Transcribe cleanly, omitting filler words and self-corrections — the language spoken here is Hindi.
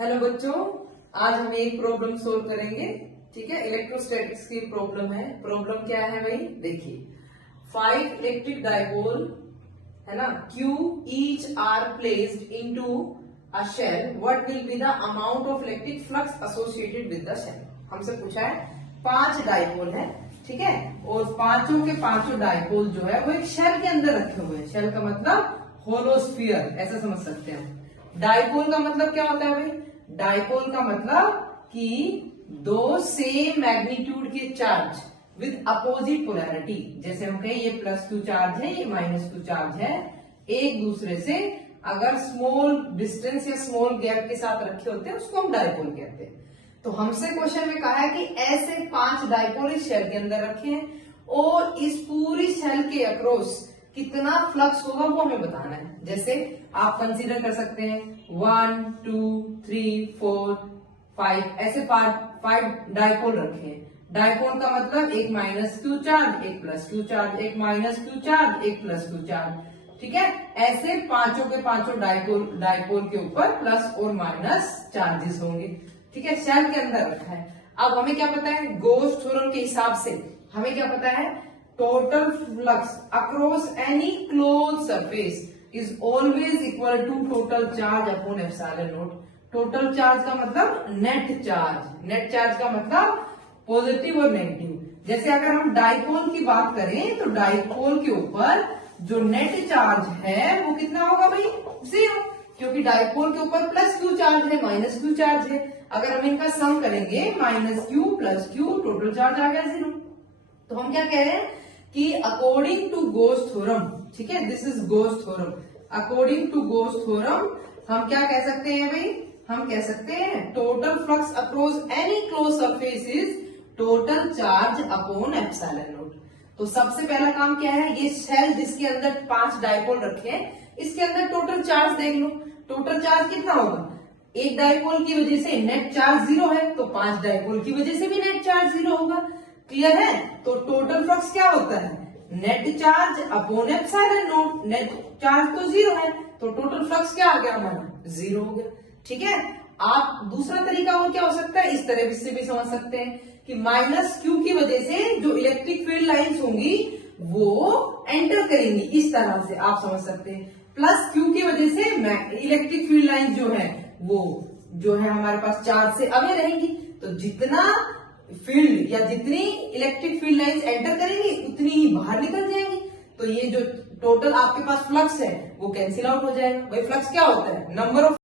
हेलो बच्चों, आज हम एक प्रॉब्लम सोल्व करेंगे। ठीक है, इलेक्ट्रोस्टैटिक्स की प्रॉब्लम है। प्रॉब्लम क्या है भाई? देखिए, 5 इलेक्ट्रिक डाइपोल है ना, Q each are placed into a shell. What will be the amount of electric flux associated with the shell? हमसे पूछा है, 5 डाइपोल है, ठीक है, और पांचों के पांचों डाइपोल जो है वो एक शेल के अंदर रखे हुए हैं। शेल का मतलब होलोस्फीयर, ऐसा समझ सकते हैं। डाइपोल का मतलब क्या होता है भाई? डाइपोल का मतलब कि दो सेम मैग्नीट्यूड के चार्ज विद अपोजिट पोलैरिटी, जैसे हम कहें ये +2 चार्ज है, ये -2 चार्ज है, एक दूसरे से अगर स्मॉल डिस्टेंस या स्मॉल गैप के साथ रखे होते हैं उसको हम डाइपोल कहते हैं। तो हमसे क्वेश्चन में कहा है कि ऐसे 5 डाइपोल इस शेल के अंदर रखे हैं और इस पूरी शेल के अक्रॉस कितना फ्लक्स होगा वो हमें बताना है। जैसे आप कंसीडर कर सकते हैं 1 2 3 4 5 ऐसे 5 डाइपोल रखे हैं। डाइपोल का मतलब एक -q चार्ज, एक +q चार्ज, एक -q चार्ज, एक +q चार्ज। ठीक है, ऐसे पांचों के पांचों डाइपोल के ऊपर प्लस और माइनस चार्जेस होंगे। ठीक है, शेल के अंदर रखा है। अब हमें क्या पता है? गॉस थ्योरम के हिसाब से हमें क्या पता है? Total flux across any close surface is always equal to total charge upon epsilon not. Total charge का मतलब नेट चार्ज, नेट चार्ज का मतलब पॉजिटिव और नेगेटिव। जैसे अगर हम डाइपोल की बात करें तो डाइपोल के ऊपर जो नेट चार्ज है वो कितना होगा भाई? 0, क्योंकि डाइपोल के ऊपर +q चार्ज है, -q चार्ज है। अगर हम इनका सम करेंगे -q + q, टोटल चार्ज आ गया 0। तो हम क्या कह रहे हैं कि अकॉर्डिंग टू गॉस थ्योरम, ठीक है, this is Gauss theorem, according to Gauss theorem हम क्या कह सकते हैं भाई? हम कह सकते हैं total flux across any close surface is total charge upon epsilon not. तो सबसे पहला काम क्या है? ये शेल जिसके अंदर 5 डाइपोल रखे हैं, इसके अंदर टोटल चार्ज देख लो। टोटल चार्ज कितना होगा? एक डाइपोल की वजह से नेट चार्ज 0 है, तो 5 डाइपोल की वजह से भी नेट चार्ज 0 होगा। क्लियर है? तो टोटल फ्लक्स क्या होता है? Net charge upon epsilon not. Net charge तो 0 है, तो टोटल फ्लक्स क्या आ गया हमारा? 0 हो गया। ठीक है, आप दूसरा तरीका और क्या हो सकता है? इस तरह से भी समझ सकते हैं कि -q की वजह से जो इलेक्ट्रिक फील्ड लाइंस होंगी वो एंटर करेंगी, इस तरह से आप समझ सकते हैं। +q की वजह से इलेक्ट्रिक फील्ड लाइन जो है वो जो है हमारे पास चार्ज से अवे रहेंगी। तो जितना फील्ड या जितनी इलेक्ट्रिक फील्ड लाइंस एंटर करेंगी उतनी ही बाहर निकल जाएंगी। तो ये जो टोटल आपके पास फ्लक्स है वो कैंसिल आउट हो जाएगा। भाई फ्लक्स क्या होता है? Number of